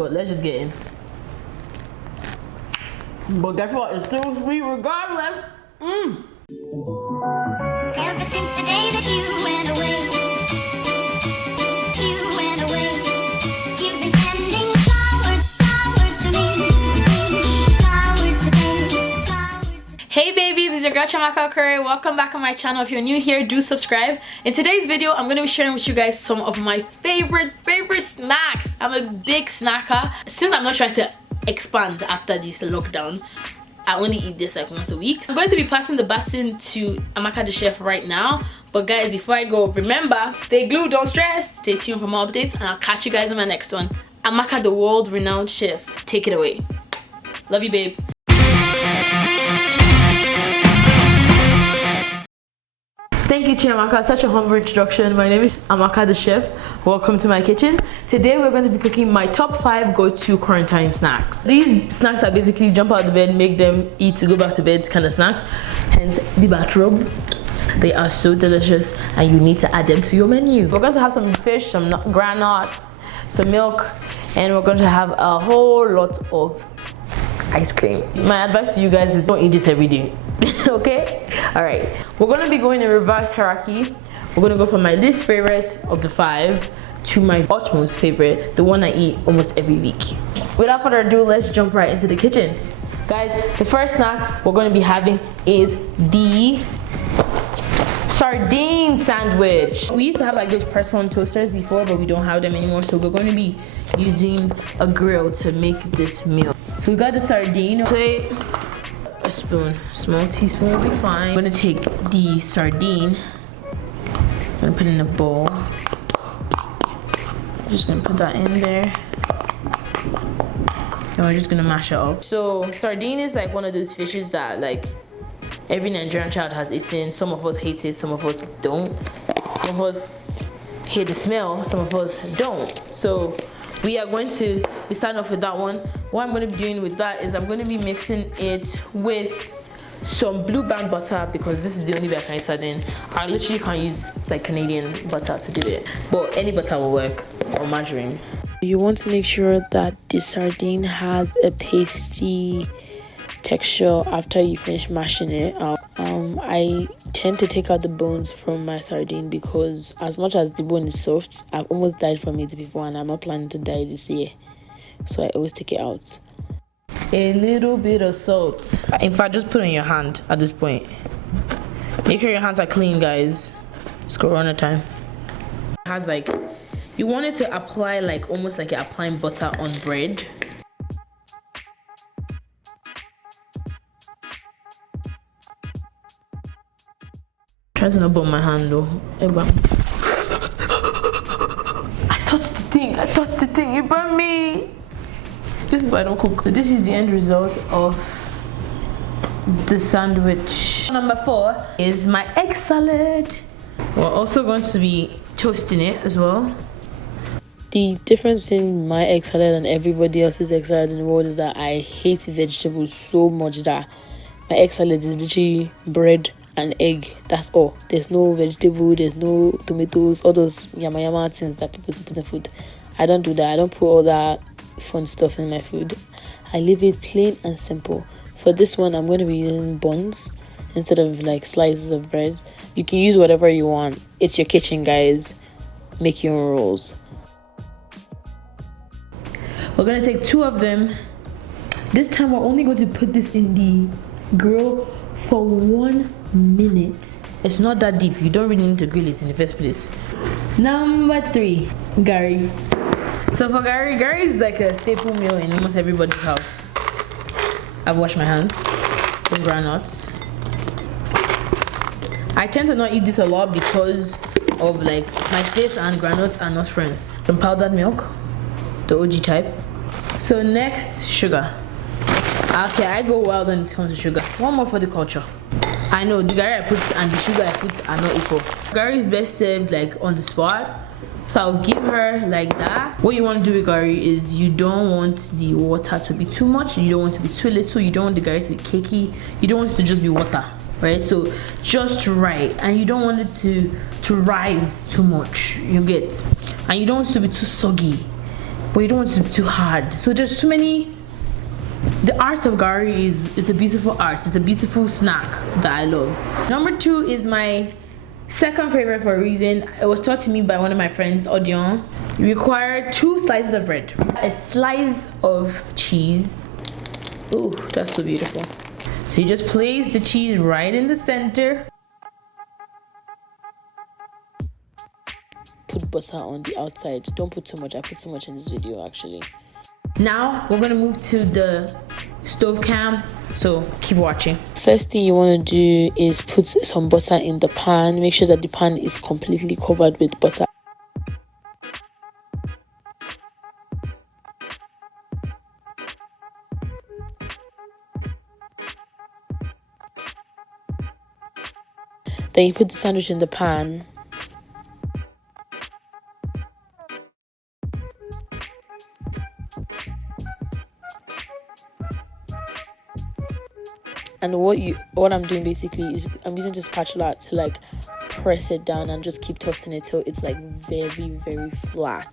But let's just get in. But guess what? It's still sweet regardless. Ever since the day that you went away, you've been sending flowers to me, flowers today, flowers today. Hey babies, it's your girl Chiamaka Curry. Welcome back on my channel. If you're new here, do subscribe. In today's video, I'm going to be sharing with you guys some of my favorite snacks. I'm a big snacker. Since I'm not trying to expand after this lockdown, I only eat this like once a week. So I'm going to be passing the baton to Amaka the chef right now. But guys, before I go, remember, stay glued, don't stress. Stay tuned for more updates and I'll catch you guys in my next one. Amaka the world-renowned chef, take it away. Love you, babe. Thank you, Chiamaka. Such a humble introduction. My name is Amaka the chef. Welcome to my kitchen. Today we're going to be cooking my top 5 go-to quarantine snacks. These snacks are basically jump out of bed, make them eat, go back to bed kind of snacks. Hence the bathrobe. They are so delicious and you need to add them to your menu. We're going to have some fish, some granuts, some milk, and we're going to have a whole lot of ice cream. My advice to you guys is don't eat this every day. Okay, all right, we're going to be going in reverse hierarchy. We're going to go from my least favorite of the 5 to my utmost favorite, the one I eat almost every week. Without further ado, let's jump right into the kitchen. Guys, the first snack we're going to be having is the sardine sandwich. We used to have like those press-on toasters before, but we don't have them anymore, so we're going to be using a grill to make this meal. So we got the sardine plate. A spoon, small teaspoon will be fine. I'm gonna take the sardine, I'm gonna put it in a bowl. I'm just gonna put that in there. And we're just gonna mash it up. So sardine is like one of those fishes that like every Nigerian child has eaten. Some of us hate it, some of us don't. Some of us hate the smell, some of us don't. So we are going to be starting off with that one. What I'm going to be doing with that is I'm going to be mixing it with some blue band butter because this is the only way I can eat sardine. I literally can't use like Canadian butter to do it, but any butter will work, or margarine. You want to make sure that the sardine has a pasty texture after you finish mashing it out. I tend to take out the bones from my sardine because as much as the bone is soft, I've almost died from it before and I'm not planning to die this year, so I always take it out. A little bit of salt. In fact, just put it in your hand at this point. Make sure your hands are clean, guys. It's Corona time. It has like, you want it to apply like almost like you're applying butter on bread. Try to not burn my hand though. I touched the thing, it burned me. This is why I don't cook. So this is the end result of the sandwich. Number 4 is my egg salad. We're also going to be toasting it as well. The difference between my egg salad and everybody else's egg salad in the world is that I hate vegetables so much that my egg salad is literally bread and egg. That's all. There's no vegetable, there's no tomatoes, all those yama things that people put in food. I don't do that. I don't put all that fun stuff in my food. I leave it plain and simple. For this one, I'm going to be using buns instead of like slices of bread. You can use whatever you want. It's your kitchen, guys. Make your own rolls. We're going to take 2 of them. This time we're only going to put this in the grill for 1 minute. It's not that deep. You don't really need to grill it in the first place. Number 3, gari. So for gari is like a staple meal in almost everybody's house. I've washed my hands. Some granuts. I tend to not eat this a lot because of like my face and granuts are not friends. Some powdered milk, the OG type. So next, sugar. Okay, I go wild when it comes to sugar. One more for the culture. I know the gari I put and the sugar I put are not equal. Gari is best served like on the spot, so I'll give her like that. What you want to do with gari is you don't want the water to be too much, you don't want to be too little, you don't want the gari to be cakey, you don't want it to just be water, right? So just right, and you don't want it to rise too much, you get, and you don't want it to be too soggy. But but you don't want it to be too hard. So there's too many. The art of gari is a beautiful art. It's a beautiful snack that I love. Number 2 is my second favorite for a reason. It was taught to me by one of my friends, Odion. You require 2 slices of bread, a slice of cheese. Oh, that's so beautiful. So you just place the cheese right in the center. Put butter on the outside. Don't put too much. I put too much in this video actually. Now we're gonna move to the stove cam, so keep watching. First thing you want to do is put some butter in the pan. Make sure that the pan is completely covered with butter. Then you put the sandwich in the pan. And what I'm doing basically is I'm using this spatula to like press it down and just keep tossing it till it's like very, very flat.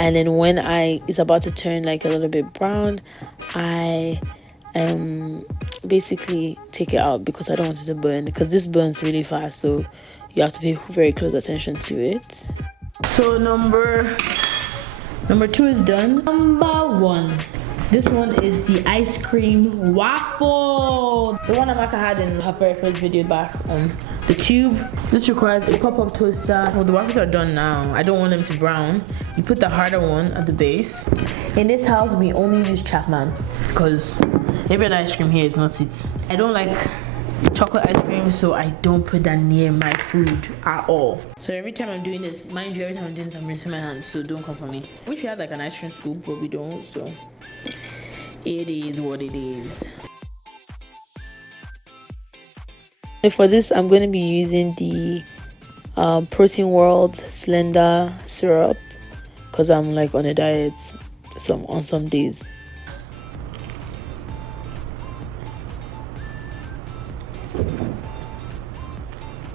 And then when it's about to turn like a little bit brown, I basically take it out because I don't want it to burn, because this burns really fast, so you have to pay very close attention to it. So number 2 is done. Number 1. This one is the ice cream waffle. The one Amaka had in her very first video back on the tube. This requires a pop-up toaster. Well, the waffles are done now. I don't want them to brown. You put the harder one at the base. In this house, we only use Chapman because every other ice cream here is not it. I don't like chocolate ice cream, so I don't put that near my food at all. So every time I'm doing this, mind you, every time I'm doing this, I'm rinsing my hands, so don't come for me. Wish we had like an ice cream scoop, but we don't, so it is what it is. For this, I'm going to be using the Protein World Slender Syrup because I'm like on a diet on some days.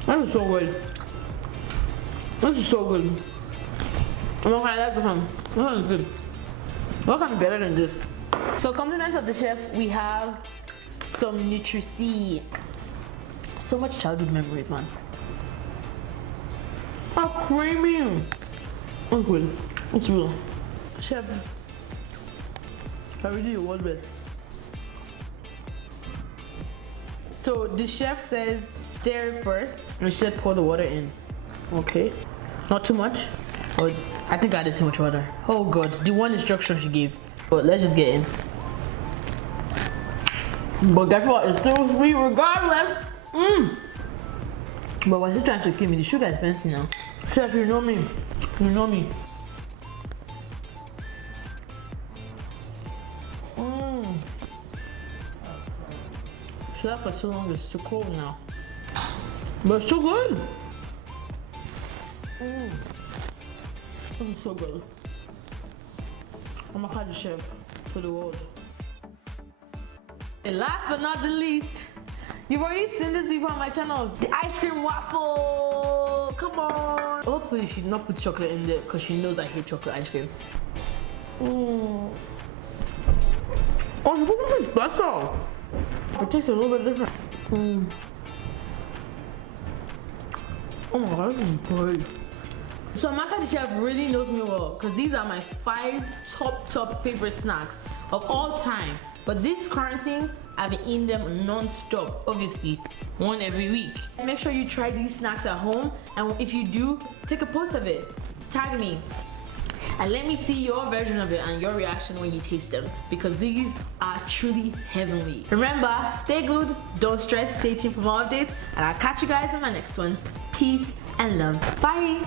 That is so good. This is so good. Oh my god, I like this one. This one is good. What can be better than this? So, compliments of the chef, we have some Nutri-C. So much childhood memories, man. Oh, creamy. Oh, good. It's real. Chef, I really do your world best. So, the chef says stir it first and she said pour the water in. Okay. Not too much. Or I think I added too much water. Oh god, the one instruction she gave. But let's just get in. But guess what? It's still sweet regardless. But when she's trying to kill me, the sugar is fancy now. Chef, you know me. You know me. So that for so long it's too cold now. But it's too good. This is so good. I'm a party chef for the world. And last but not the least, you've already seen this before on my channel. The ice cream waffle. Come on. Hopefully she did not put chocolate in there because she knows I hate chocolate ice cream. Oh, she put something special. It tastes a little bit different. Oh my god, this is good. So Amaka the chef really knows me well because these are my 5 top favorite snacks of all time. But this quarantine, I've been eating them non-stop, obviously, one every week. Make sure you try these snacks at home, and if you do, take a post of it, tag me, and let me see your version of it and your reaction when you taste them, because these are truly heavenly. Remember, stay good, don't stress, stay tuned for more updates, and I'll catch you guys in my next one. Peace and love. Bye.